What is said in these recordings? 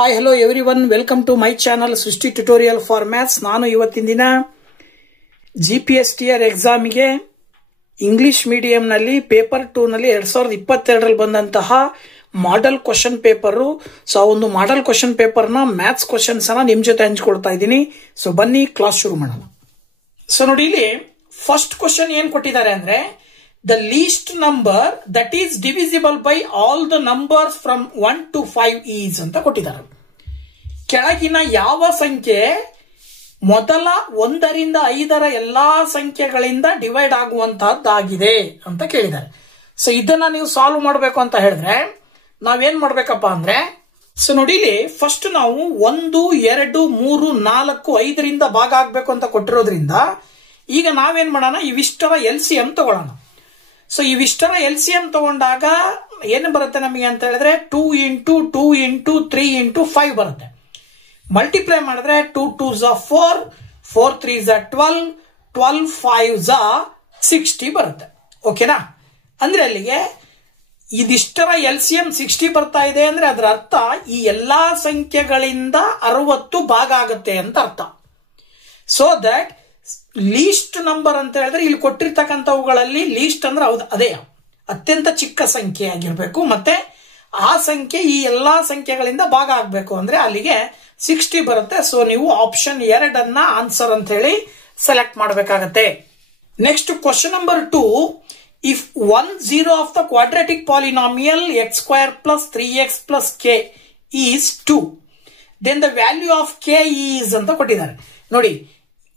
Hi hello everyone, welcome to my channel Srishti tutorial for maths. ನಾನು ಇವತ್ತಿನ ದಿನ GPSTR ಎಕ್ಸಾಮಿಗೆ ಇಂಗ್ಲಿಷ್ ಮೀಡಿಯಂನಲ್ಲಿ ಪೇಪರ್ 2 ನಲ್ಲಿ 2022ರಲ್ಲಿ ಬಂದಂತಹ ಮಾಡೆಲ್ ಕ್ವಶನ್ ಪೇಪರ್. ಸೊ ಆ ಒಂದು ಮಾಡೆಲ್ ಕ್ವಶನ್ ಪೇಪರ್ನ ಮ್ಯಾಥ್ಸ್ ಕ್ವಶನ್ಸ್ ಅನ್ನ ನಿಮ್ ಜೊತೆ ಹಂಚ್ಕೊಳ್ತಾ ಇದ್ದೀನಿ. ಸೊ ಬನ್ನಿ ಕ್ಲಾಸ್ ಶುರು ಮಾಡೋಣ. ಸೊ ನೋಡಿ, ಇಲ್ಲಿ ಫಸ್ಟ್ ಕ್ವಶನ್ ಏನ್ ಕೊಟ್ಟಿದ್ದಾರೆ ಅಂದ್ರೆ, the least number that is divisible by all the numbers from 1 to 5 is ಅಂತ ಕೊಟ್ಟಿದ್ದಾರೆ. ಕೆಳಗಿನ ಯಾವ ಸಂಖ್ಯೆ ಮೊದಲ 1 ರಿಂದ 5 ಎಲ್ಲಾ ಸಂಖ್ಯೆಗಳಿಂದ ಡಿವೈಡ್ ಆಗುವಂತಹದ್ದಾಗಿದೆ ಅಂತ ಕೇಳಿದ್ದಾರೆ. ಸೊ ಇದನ್ನ ನೀವು ಸಾಲ್ವ್ ಮಾಡಬೇಕು ಅಂತ ಹೇಳಿದ್ರೆ ನಾವೇನ್ ಮಾಡ್ಬೇಕಪ್ಪ ಅಂದ್ರೆ, ಸೊ ನೋಡಿ ಇಲ್ಲಿ ಫಸ್ಟ್ ನಾವು 1, 2, 3, 4, 5ರಿಂದ ಭಾಗ ಆಗ್ಬೇಕು ಅಂತ ಕೊಟ್ಟಿರೋದ್ರಿಂದ ಈಗ ನಾವೇನ್ ಮಾಡೋಣ, ಇವಿಷ್ಟರ LCM ತಗೊಳ್ಳೋಣ. ಸೊ ಇವಿಷ್ಟರ LCM ತಗೊಂಡಾಗ ಏನು ಬರುತ್ತೆ ನಮಗೆ ಅಂತ ಹೇಳಿದ್ರೆ 2 ಇಂಟು 2 ಇಂಟು 3 ಇಂಟು 5 ಬರುತ್ತೆ. ಮಲ್ಟಿಪ್ಲೈ ಮಾಡಿದ್ರೆ 2 2s 4, 4 3s 12, 12 5s 60 ಬರುತ್ತೆ. ಓಕೆನಾ? ಅಂದ್ರೆ ಅಲ್ಲಿಗೆ ಇದಿಷ್ಟರ LCM 60 ಬರ್ತಾ ಇದೆ ಅಂದ್ರೆ ಅದರ ಅರ್ಥ ಈ ಎಲ್ಲಾ ಸಂಖ್ಯೆಗಳಿಂದ 60 ಭಾಗ ಆಗುತ್ತೆ ಅಂತ ಅರ್ಥ. ಸೊ ದಟ್ ಲೀಸ್ಟ್ ನಂಬರ್ ಅಂತ ಹೇಳಿದ್ರೆ ಇಲ್ಲಿ ಕೊಟ್ಟಿರ್ತಕ್ಕಂಥವುಗಳಲ್ಲಿ ಲೀಸ್ಟ್ ಅಂದ್ರೆ ಅದೇ ಅತ್ಯಂತ ಚಿಕ್ಕ ಸಂಖ್ಯೆ ಆಗಿರ್ಬೇಕು, ಮತ್ತೆ ಆ ಸಂಖ್ಯೆ ಈ ಎಲ್ಲಾ ಸಂಖ್ಯೆಗಳಿಂದ ಭಾಗ ಆಗ್ಬೇಕು ಅಂದ್ರೆ ಅಲ್ಲಿಗೆ 60 ಬರುತ್ತೆ. ಸೊ ನೀವು ಆಪ್ಷನ್ 2 ಆನ್ಸರ್ ಅಂತ ಹೇಳಿ ಸೆಲೆಕ್ಟ್ ಮಾಡಬೇಕಾಗತ್ತೆ. Next question number 2, if 1 0 of the quadratic polynomial x² plus 3x plus k is 2, then the value of k is ಅಂತ ಕೊಟ್ಟಿದ್ದಾರೆ. ನೋಡಿ,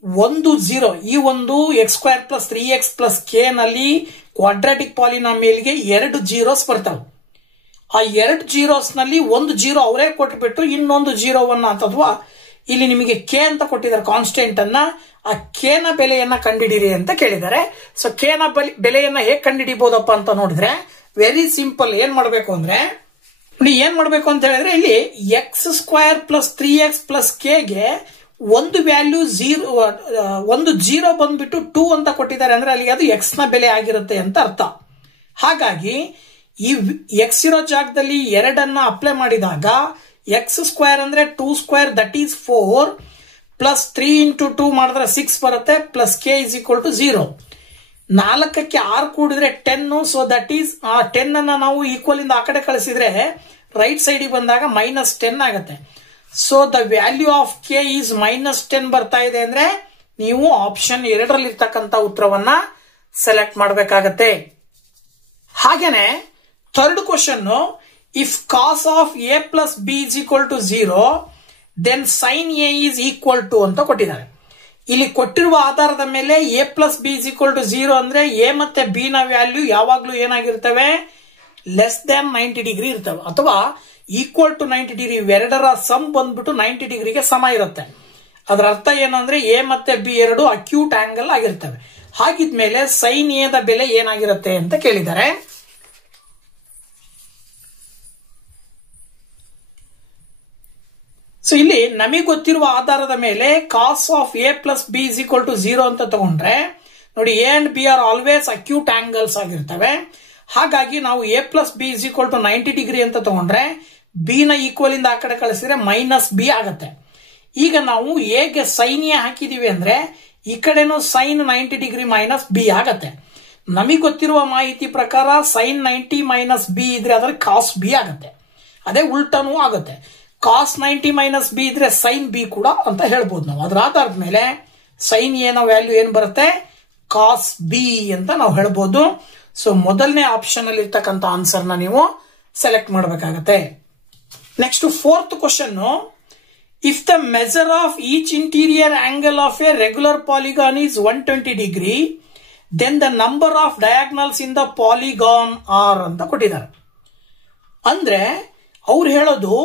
1 0 ಈ ಒಂದು x² plus 3x plus k ನಲ್ಲಿ ಕ್ವಾಡ್ರಾಟಿಕ್ ಪಾಲಿನಾಮಿಯಲ್ಗೆ 2 ಜೀರೋಸ್ ಬರ್ತವೆ. ಆ 2 ಜೀರೋಸ್ ನಲ್ಲಿ ಒಂದು ಜೀರೋ ಅವರೇ ಕೊಟ್ಬಿಟ್ಟು ಇನ್ನೊಂದು ಜೀರೋವನ್ನ ಅಥವಾ ಇಲ್ಲಿ ನಿಮಗೆ ಕೆ ಅಂತ ಕೊಟ್ಟಿದ್ದಾರೆ ಕಾನ್ಸ್ಟೆಂಟ್ ಅನ್ನ, ಆ ಕೆ ನ ಬೆಲೆಯನ್ನ ಕಂಡುಹಿಡಿಯಿರಿ ಅಂತ ಕೇಳಿದ್ದಾರೆ. ಸೊ ಕೆ ನ ಬೆಲೆಯನ್ನ ಹೇಗೆ ಕಂಡುಹಿಡಿಬಹುದಪ್ಪ ಅಂತ ನೋಡಿದ್ರೆ ವೆರಿ ಸಿಂಪಲ್. ಏನ್ ಮಾಡ್ಬೇಕು ಅಂದ್ರೆ, ಏನ್ ಮಾಡ್ಬೇಕು ಅಂತ ಹೇಳಿದ್ರೆ ಇಲ್ಲಿ x² plus 3x plus k ಗೆ ಒಂದು ವ್ಯಾಲ್ಯೂ ಒಂದು ಜೀರೋ ಬಂದ್ಬಿಟ್ಟು 2 ಅಂತ ಕೊಟ್ಟಿದ್ದಾರೆ ಅಂದ್ರೆ ಅಲ್ಲಿ ಅದು x ನ ಬೆಲೆ ಆಗಿರುತ್ತೆ ಅಂತ ಅರ್ಥ. ಹಾಗಾಗಿ ಈ x ಇರೋ ಜಾಗದಲ್ಲಿ 2 ಅಪ್ಲೈ ಮಾಡಿದಾಗ x² ಅಂದ್ರೆ 2² ದಟ್ ಈಸ್ 4 ಪ್ಲಸ್ 3 ಇಂಟು 2 ಮಾಡಿದ್ರೆ 6 ಬರುತ್ತೆ, plus k is equal to 0. 4ಕ್ಕೆ 6 ಕೂಡಿದ್ರೆ 10. ಸೊ ದಟ್ ಈಸ್ ಆ 10 ಅನ್ನ ನಾವು ಈಕ್ವಲ್ ಇಂದ ಆ ಕಡೆ ಕಳಿಸಿದ್ರೆ ರೈಟ್ ಸೈಡ್ ಬಂದಾಗ -10 ಆಗುತ್ತೆ. So the value of k is -10 ಬರ್ತಾ ಇದೆ ಅಂದ್ರೆ ನೀವು ಆಪ್ಷನ್ 2ರಲ್ಲಿ ಇರ್ತಕ್ಕಂಥ ಉತ್ತರವನ್ನ ಸೆಲೆಕ್ಟ್ ಮಾಡಬೇಕಾಗತ್ತೆ. ಹಾಗೇನೆ third question, if cos of a plus b is equal to 0 then sine a is equal to ಅಂತ ಕೊಟ್ಟಿದ್ದಾರೆ. ಇಲ್ಲಿ ಕೊಟ್ಟಿರುವ ಆಧಾರದ ಮೇಲೆ a plus b is equal to 0 ಅಂದ್ರೆ a ಮತ್ತೆ b ನ ವ್ಯಾಲ್ಯೂ ಯಾವಾಗ್ಲೂ ಏನಾಗಿರ್ತವೆ, ಲೆಸ್ ದನ್ 90 ಡಿಗ್ರಿ ಇರ್ತವೆ ಅಥವಾ ಈಕ್ವಲ್ ಟು 90 ಡಿಗ್ರಿ. ಇವೆರಡರ ಸಮ್ ಬಂದ್ಬಿಟ್ಟು 90 ಡಿಗ್ರಿಗೆ ಸಮ ಇರುತ್ತೆ. ಅದರ ಅರ್ಥ ಏನಂದ್ರೆ a ಮತ್ತೆ b ಎರಡು ಅಕ್ಯೂಟ್ ಆಂಗಲ್ ಆಗಿರ್ತವೆ. ಹಾಗಿದ್ಮೇಲೆ ಸೈನ್ ಎ ದ ಬೆಲೆ ಏನಾಗಿರುತ್ತೆ ಅಂತ ಕೇಳಿದ್ದಾರೆ. ಸೊ ಇಲ್ಲಿ ನಮಗೆ ಗೊತ್ತಿರುವ ಆಧಾರದ ಮೇಲೆ cos of a plus B is equal to 0 ಅಂತ ತಗೊಂಡ್ರೆ ನೋಡಿ, a and b are always acute angles ಆಗಿರ್ತವೆ. ಹಾಗಾಗಿ ನಾವು a plus B is equal to 90 degree ಅಂತ ತಗೊಂಡ್ರೆ ಬಿ ನ ಈಕ್ವಲ್ ಇಂದ ಆ ಕಡೆ ಕಳಿಸಿದ್ರೆ -b ಆಗತ್ತೆ. ಈಗ ನಾವು a ಗೆ ಸೈನ್ ಎ ಹಾಕಿದೀವಿ ಅಂದ್ರೆ ಈ ಕಡೆನೂ ಸೈನ್ 90 ಡಿಗ್ರಿ -b ಆಗತ್ತೆ. ನಮಗೆ ಗೊತ್ತಿರುವ ಮಾಹಿತಿ ಪ್ರಕಾರ ಸೈನ್ 90 -b ಇದ್ರೆ ಅದರ ಕಾಸ್ b ಆಗತ್ತೆ. ಅದೇ ಉಲ್ಟನೂ ಆಗುತ್ತೆ. ಕಾಸ್ 90 -b ಇದ್ರೆ ಸೈನ್ b ಕೂಡ ಅಂತ ಹೇಳ್ಬೋದು ನಾವು. ಅದರ ಆಧಾರದ ಮೇಲೆ ಸೈನ್ ಎ ನ ವ್ಯಾಲ್ಯೂ ಏನ್ ಬರುತ್ತೆ, ಕಾಸ್ b ಅಂತ ನಾವು ಹೇಳ್ಬೋದು. ಸೊ ಮೊದಲನೇ ಆಪ್ಷನ್ ಅಲ್ಲಿ ಇರ್ತಕ್ಕಂಥ ಆನ್ಸರ್ ನ ನೀವು ಸೆಲೆಕ್ಟ್ ಮಾಡಬೇಕಾಗತ್ತೆ. Next fourth question, if the measure of each interior angle of a regular polygon is 120 degree then the number of diagonals in the polygon are ಅಂತ ಕೊಟ್ಟಿದ್ದಾರೆ. ಅಂದ್ರೆ ಅವ್ರು ಹೇಳೋದು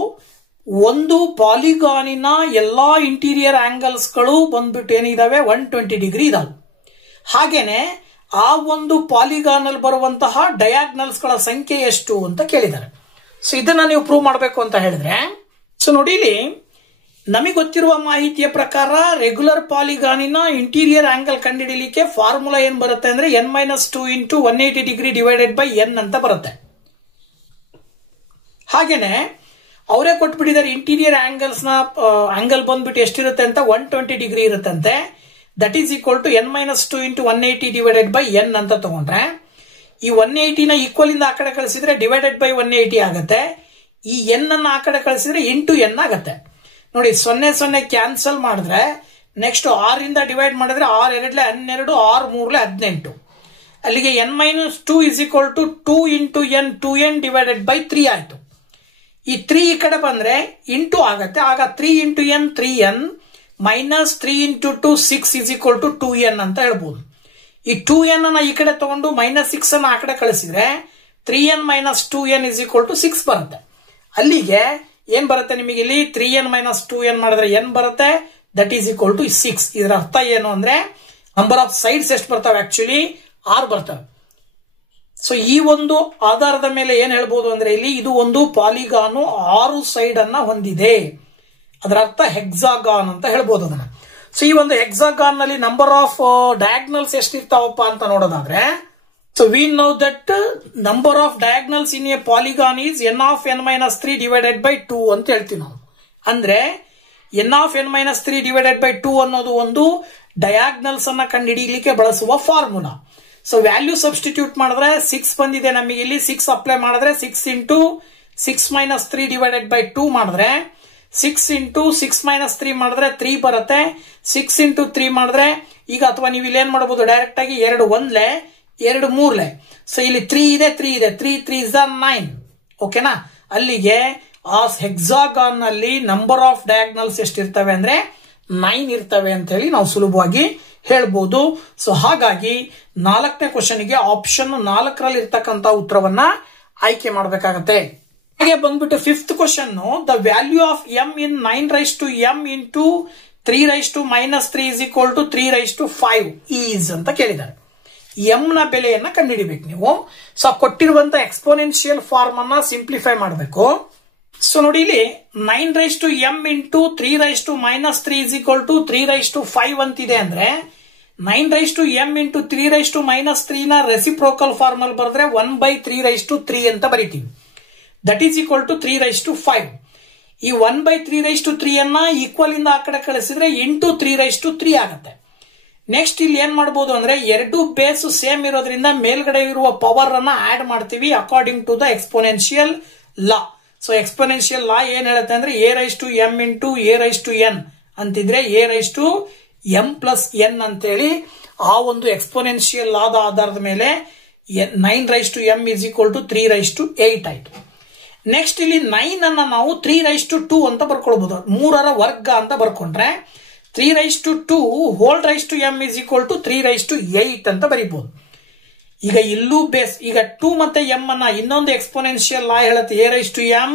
ಒಂದು ಪಾಲಿಗಾನಿನ ಎಲ್ಲಾ ಇಂಟೀರಿಯರ್ ಆಂಗಲ್ಸ್ ಗಳು ಬಂದ್ಬಿಟ್ಟು ಏನಿದಾವೆ 120 ಡಿಗ್ರಿ ಇದಾವೆ. ಹಾಗೇನೆ ಆ ಒಂದು ಪಾಲಿಗಾನ್ ಅಲ್ಲಿ ಬರುವಂತಹ ಡಯಾಗ್ನಲ್ಸ್ ಗಳ ಸಂಖ್ಯೆ ಎಷ್ಟು ಅಂತ ಕೇಳಿದ್ದಾರೆ. ಸೊ ಇದನ್ನ ನೀವು ಪ್ರೂವ್ ಮಾಡಬೇಕು ಅಂತ ಹೇಳಿದ್ರೆ, ಸೊ ನೋಡಿ ಇಲ್ಲಿ ನಮಗೆ ಗೊತ್ತಿರುವ ಮಾಹಿತಿಯ ಪ್ರಕಾರ ರೆಗ್ಯುಲರ್ ಪಾಲಿಗಾನಿನ ಇಂಟೀರಿಯರ್ ಆಂಗಲ್ ಕಂಡುಹಿಡಿಯಲಿಕ್ಕೆ ಫಾರ್ಮುಲಾ ಏನ್ ಬರುತ್ತೆ ಅಂದ್ರೆ n-2 into 180 degree divided by n ಅಂತ ಬರುತ್ತೆ. ಹಾಗೇನೆ ಅವರೇ ಕೊಟ್ಬಿಟ್ಟಿದ್ದಾರೆ ಇಂಟೀರಿಯರ್ ಆಂಗಲ್ಸ್ ನ ಆಂಗಲ್ ಬಂದ್ಬಿಟ್ಟು ಎಷ್ಟಿರುತ್ತೆ ಅಂತ 120 ಡಿಗ್ರಿ ಇರುತ್ತಂತೆ. That is equal to n-2 into 180 divided by n ಅಂತ ತಗೊಂಡ್ರೆ ಈ 180ನ ಈಕ್ವಲ್ ಇಂದ ಆ ಕಡೆ ಕಳಿಸಿದ್ರೆ ಡಿವೈಡೆಡ್ ಬೈ 180 ಆಗುತ್ತೆ. ಈ n ಅನ್ನ ಆ ಕಡೆ ಕಳಿಸಿದ್ರೆ ಇಂಟು n ಆಗುತ್ತೆ. ನೋಡಿ 0 ಕ್ಯಾನ್ಸಲ್ ಮಾಡಿದ್ರೆ ನೆಕ್ಸ್ಟ್ 6 ಇಂದ ಡಿವೈಡ್ ಮಾಡಿದ್ರೆ 6 2 12 6 3 18. ಅಲ್ಲಿಗೆ n-2 is equal to 2 into n 2n divided by 3 ಆಯ್ತು. ಈ 3 ಈ ಕಡೆ ಬಂದ್ರೆ ಇಂಟು ಆಗತ್ತೆ. ಆಗ 3 into n 3n minus 3 into 2 6 is equal to 2n ಅಂತ ಹೇಳ್ಬೋದು. ಈ 2n ಅನ್ನ ಈ ಕಡೆ ತಗೊಂಡು ಮೈನಸ್ 6 ಅನ್ನ ಆ ಕಡೆ ಕಳಿಸಿದ್ರೆ 3n minus 2n is equal to 6 ಬರುತ್ತೆ. ಅಲ್ಲಿಗೆ ಏನ್ ಬರುತ್ತೆ ನಿಮಗೆ ಇಲ್ಲಿ 3n ಮೈನಸ್ 2n ಮಾಡಿದ್ರೆ n ಬರುತ್ತೆ. That is equal to 6. ಇದರ ಅರ್ಥ ಏನು ಅಂದ್ರೆ ನಂಬರ್ ಆಫ್ ಸೈಡ್ಸ್ ಎಷ್ಟು ಬರ್ತವೆ, ಆಕ್ಚುಲಿ 6 ಬರ್ತವೆ. ಸೊ ಈ ಒಂದು ಆಧಾರದ ಮೇಲೆ ಏನ್ ಹೇಳ್ಬೋದು ಅಂದ್ರೆ ಇಲ್ಲಿ ಇದು ಒಂದು ಪಾಲಿಗಾನು 6 ಸೈಡ್ ಅನ್ನ ಹೊಂದಿದೆ. ಅದರ ಅರ್ಥ ಹೆಕ್ಸಾಗಾನ್ ಅಂತ ಹೇಳ್ಬೋದು ಅದನ್ನ. ಸೊ ಈ ಒಂದು ಹೆಕ್ಸಾಗಾನ್ ನಲ್ಲಿ ನಂಬರ್ ಆಫ್ ಡಯಾಗ್ನಲ್ಸ್ ಎಷ್ಟಿರ್ತಾವಪ್ಪ ಅಂತ ನೋಡೋದಾದ್ರೆ, so we know that number of diagonals in a polygon is n(n-3) divided by 2 ಅಂತ ಹೇಳ್ತೀವಿ ನಾವು. ಅಂದ್ರೆ n(n-3) ಡಿವೈಡೆಡ್ ಬೈ 2 ಅನ್ನೋದು ಒಂದು ಡಯಾಗ್ನಲ್ಸ್ ಅನ್ನ ಕಂಡುಹಿಡಿಯಲಿಕ್ಕೆ ಬಳಸುವ ಫಾರ್ಮುಲಾ. ಸೊ ವ್ಯಾಲ್ಯೂ ಸಬ್ಸ್ಟಿಟ್ಯೂಟ್ ಮಾಡಿದ್ರೆ 6 ಬಂದಿದೆ ನಮಗೆ ಇಲ್ಲಿ. 6 ಅಪ್ಲೈ ಮಾಡಿದ್ರೆ 6 ಇಂಟು 6 - 3 ಡಿವೈಡೆಡ್ ಬೈ 2 ಮಾಡಿದ್ರೆ 6 ಇಂಟು 6 - 3 ಮಾಡಿದ್ರೆ 3 ಬರುತ್ತೆ. 6 ಇಂಟು 3 ಮಾಡಿದ್ರೆ ಈಗ ಅಥವಾ ನೀವು ಇಲ್ಲಿ ಏನ್ ಮಾಡಬಹುದು ಡೈರೆಕ್ಟ್ ಆಗಿ 2 1 2 3. ಸೊ ಇಲ್ಲಿ 3 ಇದೆ 3 3 is 9. ಓಕೆನಾ. ಅಲ್ಲಿಗೆ ಆ ಹೆಕ್ಸಾಗಾನ್ ನಲ್ಲಿ ನಂಬರ್ ಆಫ್ ಡಯಾಗ್ನಲ್ಸ್ ಎಷ್ಟಿರ್ತವೆ ಅಂದ್ರೆ 9 ಇರ್ತವೆ ಅಂತ ಹೇಳಿ ನಾವು ಸುಲಭವಾಗಿ ಹೇಳ್ಬೋದು. ಸೊ ಹಾಗಾಗಿ 4ನೇ ಕ್ವಶನ್ಗೆ ಆಪ್ಷನ್ 4ರಲ್ಲಿ ಇರ್ತಕ್ಕಂತ ಉತ್ತರವನ್ನ ಆಯ್ಕೆ ಮಾಡಬೇಕಾಗತ್ತೆ. ಹಾಗೆ ಬಂದ್ಬಿಟ್ಟು 5th question, the value of m in 9m into 3 - 3 is equal to 3/5 is ಅಂತ ಕೇಳಿದ್ದಾರೆ. m ನ ಬೆಲೆಯನ್ನ ಕಂಡುಹಿಡಿಬೇಕು ನೀವು. ಸೊ ಕೊಟ್ಟಿರುವಂತ ಎಕ್ಸ್ಪೋನೆನ್ಷಿಯಲ್ ಫಾರ್ಮ್ ಅನ್ನ ಸಿಂಪ್ಲಿಫೈ ಮಾಡಬೇಕು. ಸೊ ನೋಡಿ ಇಲ್ಲಿ 9m into 3 - 3 is equal to 3/5 ಅಂತಿದೆ. ಅಂದ್ರೆ 9m ಇಂಟು 3 - 3 ನ ರೆಸಿಪ್ರೋಕಲ್ ಫಾರ್ಮ್ ಅಲ್ಲಿ ಬರೆದ್ರೆ 1/3/3 ಅಂತ ಬರೀತೀವಿ. That is equal to 3/5. ಈ 1/3/3 ಅನ್ನ ಈಕ್ವಲ್ ಇಂದ ಆ ಕಡೆ ಕಳಿಸಿದ್ರೆ ಇಂಟು 3/3 ಆಗುತ್ತೆ. ನೆಕ್ಸ್ಟ್ ಇಲ್ಲಿ ಏನ್ ಮಾಡಬಹುದು ಅಂದ್ರೆ ಎರಡು ಬೇಸ್ ಸೇಮ್ ಇರೋದ್ರಿಂದ ಮೇಲ್ಗಡೆ ಇರುವ ಪವರ್ ಅನ್ನ ಆಡ್ ಮಾಡ್ತೀವಿ according to the exponential law. So exponential law ಏನ್ ಹೇಳುತ್ತೆ ಅಂದ್ರೆ a(m ಇಂಟು a(n) ಅಂತಿದ್ರೆ a(m+n) ಅಂತೇಳಿ ಆ ಒಂದು ಎಕ್ಸ್ಪೋನೆನ್ಷಿಯಲ್ ಲಾದ ಆಧಾರದ ಮೇಲೆ 9m ಇಸ್ ಈಕ್ವಲ್ ಟು 3/8 ಆಯ್ತು. ನೆಕ್ಸ್ಟ್ ಇಲ್ಲಿ 9 ಅನ್ನ ನಾವು 3/2 ಅಂತ ಬರ್ಕೊಳ್ಬಹುದು. 3ರ ವರ್ಗ ಅಂತ ಬರ್ಕೊಂಡ್ರೆ 3/2 (m) ಇಸ್ ಈಕ್ವಲ್ ಟು 3/8 ಅಂತ ಬರೀಬಹುದು. ಈಗ ಇಲ್ಲೂ ಬೇಸ್ ಈಗ 2 ಮತ್ತೆ m ಅನ್ನ ಇನ್ನೊಂದು ಎಕ್ಸ್ಪೋನೆನ್ಷಿಯಲ್ ಲಾ ಹೇಳುತ್ತೆ a(m)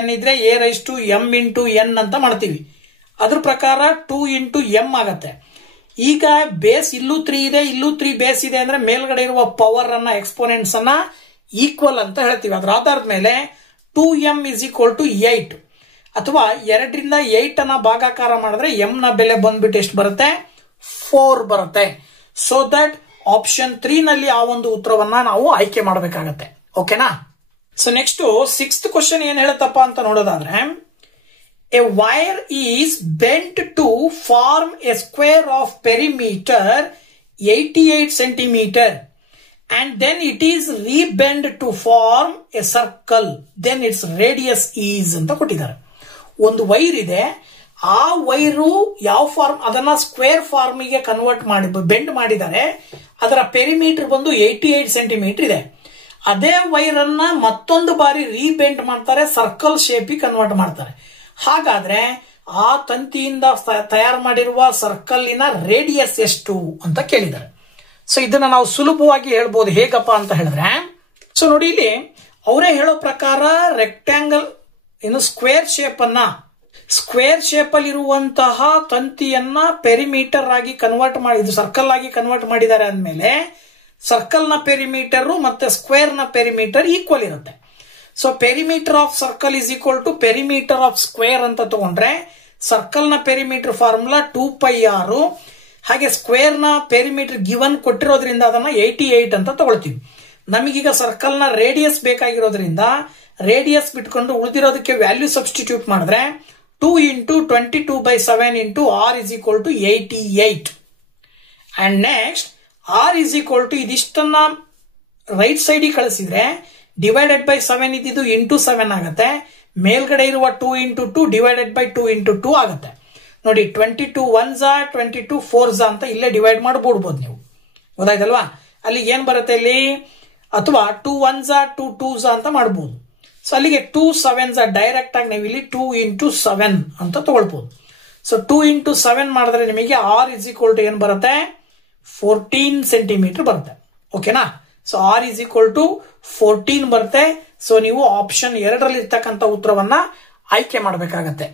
(n) ಇದ್ರೆ a(m ಇಂಟು n ಅಂತ ಮಾಡ್ತೀವಿ. ಅದ್ರ ಪ್ರಕಾರ 2 ಇಂಟು m ಆಗತ್ತೆ. ಈಗ ಬೇಸ್ ಇಲ್ಲೂ 3 ಇದೆ, ಇಲ್ಲೂ 3 ಬೇಸ್ ಇದೆ ಅಂದ್ರೆ ಮೇಲ್ಗಡೆ ಇರುವ ಪವರ್ ಅನ್ನ ಎಕ್ಸ್ಪೋನೆಂಟ್ಸ್ ಅನ್ನ ಈಕ್ವಲ್ ಅಂತ ಹೇಳ್ತೀವಿ. ಅದ್ರ ಆಧಾರದ ಮೇಲೆ 2m ಇಸ್ ಈಕ್ವಲ್ ಟು 8 ಅಥವಾ 2ರಿಂದ 8 ಅನ್ನ ಭಾಗಾಕಾರ ಮಾಡಿದ್ರೆ m ನ ಬೆಲೆ ಬಂದ್ಬಿಟ್ಟು ಎಷ್ಟು ಬರುತ್ತೆ 4 ಬರುತ್ತೆ. ಸೊ ದಟ್ ಆಪ್ಷನ್ 3 ನಲ್ಲಿ ಆ ಒಂದು ಉತ್ತರವನ್ನ ನಾವು ಆಯ್ಕೆ ಮಾಡಬೇಕಾಗತ್ತೆ. ಓಕೆನಾ. ಸೊ ನೆಕ್ಸ್ಟ್ 6th ಕ್ವಶನ್ ಏನ್ ಹೇಳುತ್ತಪ್ಪ ಅಂತ ನೋಡೋದಾದ್ರೆ, a wire is bent to form a square of perimeter 88 centimeter and then it is rebent to form a circle, then its radius is ಅಂತ ಕೊಟ್ಟಿದ್ದಾರೆ. ಒಂದು ವೈರ್ ಇದೆ, ಆ ವೈರು ಯಾವ ಫಾರ್ಮ್ ಅದನ್ನ ಸ್ಕ್ವೇರ್ ಫಾರ್ಮ್ ಗೆ ಕನ್ವರ್ಟ್ ಮಾಡಿ ಬೆಂಡ್ ಮಾಡಿದ್ದಾರೆ. ಅದರ ಪೆರಿಮೀಟರ್ ಬಂದು 88 ಸೆಂಟಿಮೀಟರ್ ಇದೆ. ಅದೇ ವೈರ್ ಅನ್ನ ಮತ್ತೊಂದು ಬಾರಿ ರೀಬೆಂಡ್ ಮಾಡ್ತಾರೆ, ಸರ್ಕಲ್ ಶೇಪ್ ಕನ್ವರ್ಟ್ ಮಾಡ್ತಾರೆ. ಹಾಗಾದ್ರೆ ಆ ತಂತಿಯಿಂದ ತಯಾರು ಮಾಡಿರುವ ಸರ್ಕಲ್ನ ರೇಡಿಯಸ್ ಎಷ್ಟು ಅಂತ ಕೇಳಿದ್ದಾರೆ. ಸೊ ಇದನ್ನ ನಾವು ಸುಲಭವಾಗಿ ಹೇಳ್ಬೋದು. ಹೇಗಪ್ಪ ಅಂತ ಹೇಳಿದ್ರೆ, ಸೊ ನೋಡಿ ಇಲ್ಲಿ ಅವರೇ ಹೇಳೋ ಪ್ರಕಾರ ರೆಕ್ಟ್ಯಾಂಗಲ್ ಇನ್ನು ಸ್ಕ್ವೇರ್ ಶೇಪ್ ಅಲ್ಲಿ ಇರುವಂತಹ ತಂತಿಯನ್ನ ಪೆರಿಮೀಟರ್ ಆಗಿ ಕನ್ವರ್ಟ್ ಮಾಡಿ ಇದು ಸರ್ಕಲ್ ಆಗಿ ಕನ್ವರ್ಟ್ ಮಾಡಿದ್ದಾರೆ ಅಂದ್ಮೇಲೆ ಸರ್ಕಲ್ ನ ಪೆರಿಮೀಟರ್ ಮತ್ತೆ ಸ್ಕ್ವೇರ್ ನ ಪೆರಿಮೀಟರ್ ಈಕ್ವಲ್ ಇರುತ್ತೆ. So perimeter of circle is equal to perimeter of square ಅಂತ ತಗೊಂಡ್ರೆ ಸರ್ಕಲ್ ನ ಪೆರಿಮೀಟರ್ ಫಾರ್ಮುಲಾ 2πr, ಹಾಗೆ ಸ್ಕ್ವೇರ್ ನ ಪೆರಿಮೀಟರ್ ಗಿವನ್ ಕೊಟ್ಟಿರೋದ್ರಿಂದ ಅದನ್ನ 88 ಅಂತ ತಗೊಳ್ತೀವಿ. ನಮಗೀಗ ಸರ್ಕಲ್ ನ ರೇಡಿಯಸ್ ಬೇಕಾಗಿರೋದ್ರಿಂದ ರೇಡಿಯಸ್ ಬಿಟ್ಕೊಂಡು ಉಳಿದಿರೋದಕ್ಕೆ ವ್ಯಾಲ್ಯೂ ಸಬ್ಸ್ಟಿಟ್ಯೂಟ್ ಮಾಡಿದ್ರೆ 2 into 22/7 into r is equal to 88. And next r is equal to ಇದಿಷ್ಟನ್ನ ರೈಟ್ ಸೈಡ್ ಕಳಿಸಿದ್ರೆ ಡಿವೈಡೆಡ್ ಬೈ 7 ಇದ್ದು ಇಂಟು 7 ಆಗುತ್ತೆ. ಮೇಲ್ಗಡೆ ಇರುವ 2 into 2 ಡಿವೈಡೆಡ್ ಬೈ 2 into 2 ಆಗುತ್ತೆ. ನೋಡಿ 22 1s 22 4s ಅಂತ ಇಲ್ಲೇ ಡಿವೈಡ್ ಮಾಡ್ಬಿಡ್ಬೋದು ನೀವು. ಗೊತ್ತಾಯ್ತಲ್ವಾ? ಅಲ್ಲಿ ಏನ್ ಬರುತ್ತೆ ಇಲ್ಲಿ, ಅಥವಾ 2 1s 2 2s ಅಂತ ಮಾಡ್ಬೋದು. ಸೊ ಅಲ್ಲಿಗೆ 2 7s ಡೈರೆಕ್ಟ್ ಆಗಿ ನೀವು ಇಲ್ಲಿ 2 into 7 ಅಂತ ತಗೊಳ್ಬಹುದು. ಸೊ 2 into 7 ಮಾಡಿದ್ರೆ ನಿಮಗೆ r is equal to ಏನ್ ಬರುತ್ತೆ, 14 ಸೆಂಟಿಮೀಟರ್ ಬರುತ್ತೆ. ಓಕೆನಾ? So r is equal to 14 ಬರುತ್ತೆ. ಸೊ ನೀವು ಆಪ್ಷನ್ 2ರಲ್ಲಿ ಇರ್ತಕ್ಕಂಥ ಉತ್ತರವನ್ನ ಆಯ್ಕೆ ಮಾಡಬೇಕಾಗತ್ತೆ.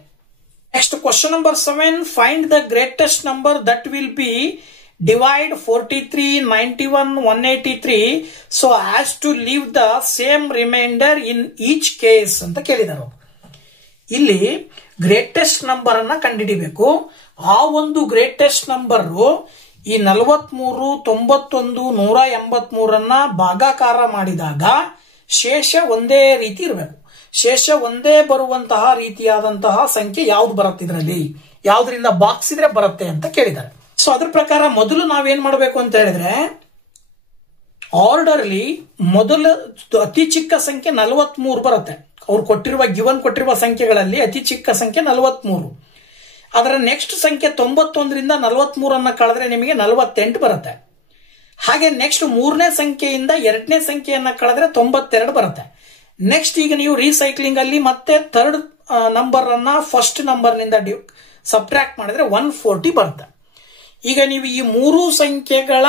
Next question number 7, find the greatest number that will be divide 43, 91, 183 so as to leave the same remainder in each case ಅಂತ ಕೇಳಿದರು. ಇಲ್ಲಿ ಗ್ರೇಟೆಸ್ಟ್ ನಂಬರ್ ಅನ್ನ ಕಂಡುಹಿಡಿಬೇಕು. ಆ ಒಂದು ಗ್ರೇಟೆಸ್ಟ್ ನಂಬರ್ ಈ 43, 91, 183 ಭಾಗಾಕಾರ ಮಾಡಿದಾಗ ಶೇಷ ಒಂದೇ ರೀತಿ ಇರಬೇಕು. ಶೇಷ ಒಂದೇ ಬರುವಂತಹ ರೀತಿಯಾದಂತಹ ಸಂಖ್ಯೆ ಯಾವ್ದು ಬರುತ್ತೆ, ಇದರಲ್ಲಿ ಯಾವ್ದ್ರಿಂದ ಬಾಕ್ಸಿದ್ರೆ ಬರುತ್ತೆ ಅಂತ ಕೇಳಿದ್ದಾರೆ. ಸೊ ಅದ್ರ ಪ್ರಕಾರ ಮೊದಲು ನಾವೇನ್ ಮಾಡಬೇಕು ಅಂತ ಹೇಳಿದ್ರೆ, ಆರ್ಡರ್ಲಿ ಮೊದಲ ಅತಿ ಚಿಕ್ಕ ಸಂಖ್ಯೆ 43 ಬರುತ್ತೆ. ಅವ್ರು ಗಿವನ್ ಕೊಟ್ಟಿರುವ ಸಂಖ್ಯೆಗಳಲ್ಲಿ ಅತಿ ಚಿಕ್ಕ ಸಂಖ್ಯೆ 43. ಅದರ ನೆಕ್ಸ್ಟ್ ಸಂಖ್ಯೆ 91ರಿಂದ 43 ಕಳೆದ್ರೆ ನಿಮಗೆ 48 ಬರುತ್ತೆ. ಹಾಗೆ ನೆಕ್ಸ್ಟ್ 3ನೇ ಸಂಖ್ಯೆಯಿಂದ 2ನೇ ಸಂಖ್ಯೆಯನ್ನ ಕಳೆದ್ರೆ 92 ಬರುತ್ತೆ. ನೆಕ್ಸ್ಟ್ ಈಗ ನೀವು ರೀಸೈಕ್ಲಿಂಗ್ ಅಲ್ಲಿ ಮತ್ತೆ ಥರ್ಡ್ ನಂಬರ್ ಅನ್ನ ಫಸ್ಟ್ ನಂಬರ್ ನಿಂದ ಸಬ್ಟ್ರಾಕ್ಟ್ ಮಾಡಿದ್ರೆ 140 ಬರುತ್ತೆ. ಈಗ ನೀವು ಈ 3 ಸಂಖ್ಯೆಗಳ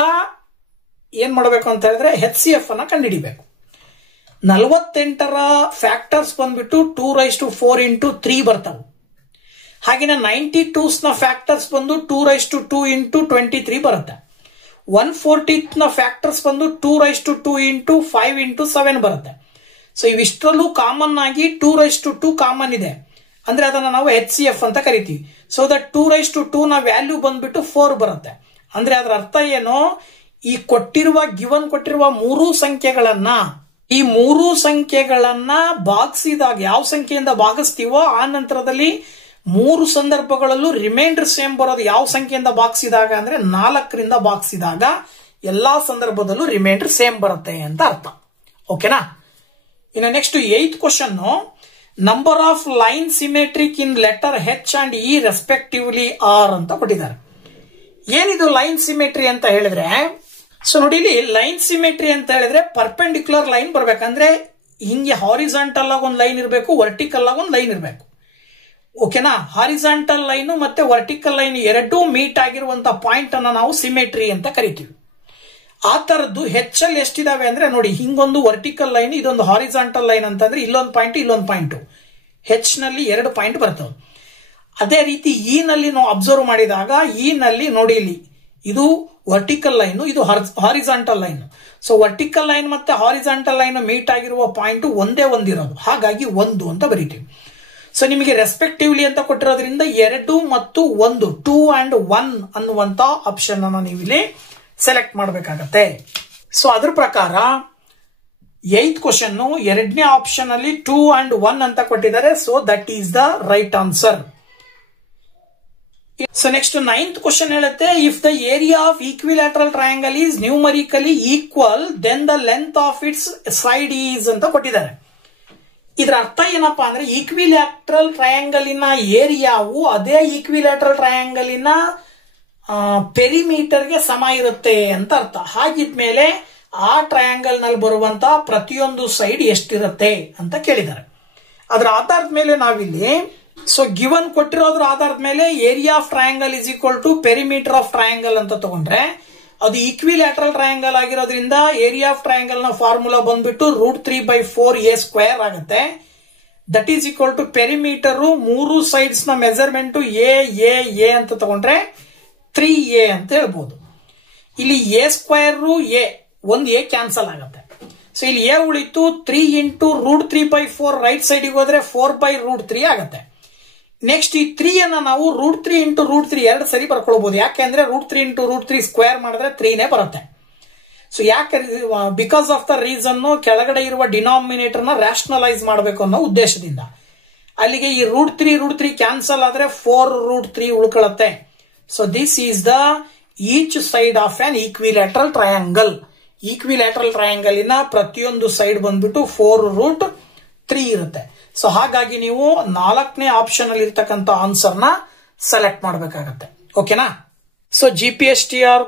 ಏನ್ ಮಾಡಬೇಕು ಅಂತ ಹೇಳಿದ್ರೆ HCF ಅನ್ನ ಕಂಡುಹಿಡಿಬೇಕು. 48ರ ಫ್ಯಾಕ್ಟರ್ಸ್ ಬಂದ್ಬಿಟ್ಟು 2⁴ into 3 ಬರ್ತಾವೆ. ಹಾಗೆಯೇ 92s ನ ಫ್ಯಾಕ್ಟರ್ಸ್ ಬಂದು 2⁴ into 23 ಬರುತ್ತೆ. 140th ನ ಫ್ಯಾಕ್ಟರ್ಸ್ ಬಂದು 2⁴ into 5 into 7 ಬರುತ್ತೆ. ಸೊ ಇವಿಷ್ಟರಲ್ಲೂ ಕಾಮನ್ ಆಗಿ 2⁴ ಕಾಮನ್ ಇದೆ, ಅಂದ್ರೆ ಅದನ್ನ ನಾವು HCF ಅಂತ ಕರಿತೀವಿ. ಸೊ ದಟ್ 2⁴ ನ ವ್ಯಾಲ್ಯೂ ಬಂದ್ಬಿಟ್ಟು 4 ಬರುತ್ತೆ. ಅಂದ್ರೆ ಅದರ ಅರ್ಥ ಏನು, ಈ ಗಿವನ್ ಕೊಟ್ಟಿರುವ 3 ಸಂಖ್ಯೆಗಳನ್ನ ಭಾಗಿಸಿದಾಗ ಯಾವ ಸಂಖ್ಯೆಯಿಂದ ಭಾಗಿಸ್ತೀವೋ ಆ ನಂತರದಲ್ಲಿ 3 ಸಂದರ್ಭಗಳಲ್ಲೂ ರಿಮೈಂಡರ್ ಸೇಮ್ ಬರೋದು ಯಾವ ಸಂಖ್ಯೆಯಿಂದ ಭಾಗಿಸಿದಾಗ ಅಂದ್ರೆ 4ರಿಂದ ಭಾಗಿಸಿದಾಗ ಎಲ್ಲಾ ಸಂದರ್ಭದಲ್ಲೂ ರಿಮೈಂಡರ್ ಸೇಮ್ ಬರುತ್ತೆ ಅಂತ ಅರ್ಥ. ಓಕೆನಾ? ಇನ್ನು next 8th question, number of line symmetric in letter H and E respectively are ಅಂತ ಕೊಟ್ಟಿದ್ದಾರೆ. ಏನಿದು ಲೈನ್ ಸಿಮೆಟ್ರಿ ಅಂತ ಹೇಳಿದ್ರೆ, ಸೊ ನೋಡಿ ಇಲ್ಲಿ ಲೈನ್ ಸಿಮೆಟ್ರಿ ಅಂತ ಹೇಳಿದ್ರೆ ಪರ್ಪೆಂಡಿಕ್ಯುಲರ್ ಲೈನ್ ಬರ್ಬೇಕಂದ್ರೆ ಹಿಂಗೆ ಹಾರಿಜಾಂಟಲ್ ಆಗಿ ಒಂದು ಲೈನ್ ಇರಬೇಕು, ವರ್ಟಿಕಲ್ ಆಗಿ ಒಂದು ಲೈನ್ ಇರಬೇಕು. ಓಕೆನಾ? ಹಾರಿಜಾಂಟಲ್ ಲೈನ್ ಮತ್ತೆ ವರ್ಟಿಕಲ್ ಲೈನ್ ಎರಡೂ ಮೀಟ್ ಆಗಿರುವಂತಹ ಪಾಯಿಂಟ್ ಅನ್ನ ನಾವು ಸಿಮೆಟ್ರಿ ಅಂತ ಕರಿತೀವಿ. ಆ ತರದ್ದು ಹೆಚ್ಚಲ್ಲಿ ಎಷ್ಟಿದಾವೆ ಅಂದ್ರೆ ನೋಡಿ, ಹಿಂಗೊಂದು ವರ್ಟಿಕಲ್ ಲೈನ್, ಇದೊಂದು ಹಾರಿಜಾಂಟಲ್ ಲೈನ್ ಅಂತಂದ್ರೆ ಇಲ್ಲೊಂದು ಪಾಯಿಂಟ್ ಇಲ್ಲೊಂದು ಪಾಯಿಂಟ್, ಹೆಚ್ ನಲ್ಲಿ 2 ಪಾಯಿಂಟ್ ಬರ್ತವೆ. ಅದೇ ರೀತಿ ಇ ನಲ್ಲಿ ನಾವು ಅಬ್ಸರ್ವ್ ಮಾಡಿದಾಗ ಇ ನಲ್ಲಿ ನೋಡಿ ಇಲ್ಲಿ ಇದು ವರ್ಟಿಕಲ್ ಲೈನ್, ಇದು horizontal line. So vertical line ಮತ್ತೆ ಹಾರಿಜಾಂಟಲ್ ಲೈನ್ ಮೀಟ್ ಆಗಿರುವ ಪಾಯಿಂಟ್ ಒಂದೇ ಒಂದಿರೋದು, ಹಾಗಾಗಿ 1 ಅಂತ ಬರೀತೀವಿ. ಸೊ ನಿಮಗೆ ರೆಸ್ಪೆಕ್ಟಿವ್ಲಿ ಅಂತ ಕೊಟ್ಟಿರೋದ್ರಿಂದ 2 ಮತ್ತು 1 2 and 1 ಅನ್ನುವಂತ ಆಪ್ಷನ್ ಅನ್ನು ನೀವು ಇಲ್ಲಿ ಸೆಲೆಕ್ಟ್ ಮಾಡಬೇಕಾಗತ್ತೆ. ಸೊ ಅದ್ರ ಪ್ರಕಾರ 8th ಕ್ವಶನ್ 2ನೇ ಆಪ್ಷನ್ ಅಲ್ಲಿ 2 and 1 ಅಂತ ಕೊಟ್ಟಿದ್ದಾರೆ. So that is the right answer. So next 9th question ಹೇಳುತ್ತೆ, if the area of equilateral triangle is numerically equal then the length of its side is ಅಂತ ಕೊಟ್ಟಿದ್ದಾರೆ. ಇದರ ಅರ್ಥ ಏನಪ್ಪಾ ಅಂದ್ರೆ, ಈಕ್ವಿಲ್ಯಾಟರಲ್ ಟ್ರಯಾಂಗಲಿನ ಏರಿಯಾವು ಅದೇ ಈಕ್ವಿಲ್ಯಾಟರಲ್ ಟ್ರಯಾಂಗಲಿನ ಪೆರಿಮೀಟರ್ಗೆ ಸಮ ಇರುತ್ತೆ ಅಂತ ಅರ್ಥ. ಹಾಗಿದ್ಮೇಲೆ ಆ ಟ್ರಯಾಂಗಲ್ ನಲ್ಲಿ ಬರುವಂತಹ ಪ್ರತಿಯೊಂದು ಸೈಡ್ ಎಷ್ಟಿರುತ್ತೆ ಅಂತ ಕೇಳಿದ್ದಾರೆ. ಅದರ ಆಧಾರದ ಮೇಲೆ ನಾವಿಲ್ಲಿ ಸೊ ಗಿವನ್ ಕೊಟ್ಟಿರೋದ್ರ ಆಧಾರದ ಮೇಲೆ area of triangle is equal to perimeter of triangle ಅಂತ ತಗೊಂಡ್ರೆ ಅದು ಈಕ್ವಿಲ್ಯಾಟರಲ್ ಟ್ರಯಾಂಗಲ್ ಆಗಿರೋದ್ರಿಂದ ಏರಿಯಾ ಆಫ್ ಟ್ರಯಾಂಗಲ್ ನ ಫಾರ್ಮುಲಾ ಬಂದ್ಬಿಟ್ಟು √3/4a² ಆಗುತ್ತೆ. That is equal to perimeter 3 sides ನ ಮೆಜರ್ಮೆಂಟ್ ಎ ಅಂತ ತಗೊಂಡ್ರೆ 3a ಅಂತ ಹೇಳ್ಬೋದು. ಇಲ್ಲಿ a² ಒಂದು a ಕ್ಯಾನ್ಸಲ್ ಆಗುತ್ತೆ. ಸೊ ಇಲ್ಲಿ a ಉಳಿತು 3 into √3/4 ರೈಟ್ ಸೈಡ್ಗೆ ಹೋದ್ರೆ 4/√3 ಆಗುತ್ತೆ. ನೆಕ್ಸ್ಟ್ ಈ 3 ಅನ್ನ ನಾವು √3 into √3 2 ಸರಿ ಬರ್ಕೊಳ್ಬಹುದು. ಯಾಕೆಂದ್ರೆ √3 into √3 ಸ್ಕ್ವೇರ್ ಮಾಡಿದ್ರೆ 3ನೇ ಬರುತ್ತೆ. ಸೊ ಯಾಕೆ, ಬಿಕಾಸ್ ಆಫ್ ದ ರೀಸನ್ ಕೆಳಗಡೆ ಇರುವ ಡಿನಾಮಿನೇಟರ್ ನ ರ್ಯಾಷನಲೈಸ್ ಮಾಡಬೇಕು ಅನ್ನೋ ಉದ್ದೇಶದಿಂದ. ಅಲ್ಲಿಗೆ ಈ √3 ಕ್ಯಾನ್ಸಲ್ ಆದ್ರೆ 4√3 ಉಳ್ಕೊಳ್ಳುತ್ತೆ. So this is the each side of an equilateral triangle. Equilateral triangle ಇನ ಪ್ರತಿಯೊಂದು ಸೈಡ್ ಬಂದ್ಬಿಟ್ಟು 4√3 ಇರುತ್ತೆ. ಸೊ ಹಾಗಾಗಿ ನೀವು 4ನೇ ಆಪ್ಷನ್ ಅಲ್ಲಿ ಇರ್ತಕ್ಕಂಥ ಆನ್ಸರ್ ನ ಸೆಲೆಕ್ಟ್ ಮಾಡಬೇಕಾಗತ್ತೆ. ಓಕೆನಾ? So GPSTR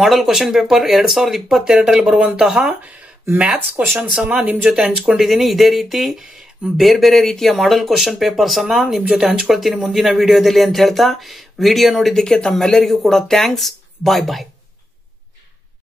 model question paper 2022ರಲ್ಲಿ ಬರುವಂತಹ ಮ್ಯಾಥ್ಸ್ ಕ್ವಶನ್ಸ್ ಅನ್ನ ನಿಮ್ ಜೊತೆ ಹಂಚ್ಕೊಂಡಿದ್ದೀನಿ. ಇದೇ ರೀತಿ ಬೇರೆ ಬೇರೆ ರೀತಿಯ ಮಾಡೆಲ್ ಕ್ವಶನ್ ಪೇಪರ್ಸ್ ಅನ್ನ ನಿಮ್ ಜೊತೆ ಹಂಚ್ಕೊಳ್ತೀನಿ ಮುಂದಿನ ವಿಡಿಯೋದಲ್ಲಿ ಅಂತ ಹೇಳ್ತಾ, ವಿಡಿಯೋ ನೋಡಿದ್ದಕ್ಕೆ ತಮ್ಮೆಲ್ಲರಿಗೂ ಕೂಡ ಥ್ಯಾಂಕ್ಸ್. ಬಾಯ್ ಬಾಯ್.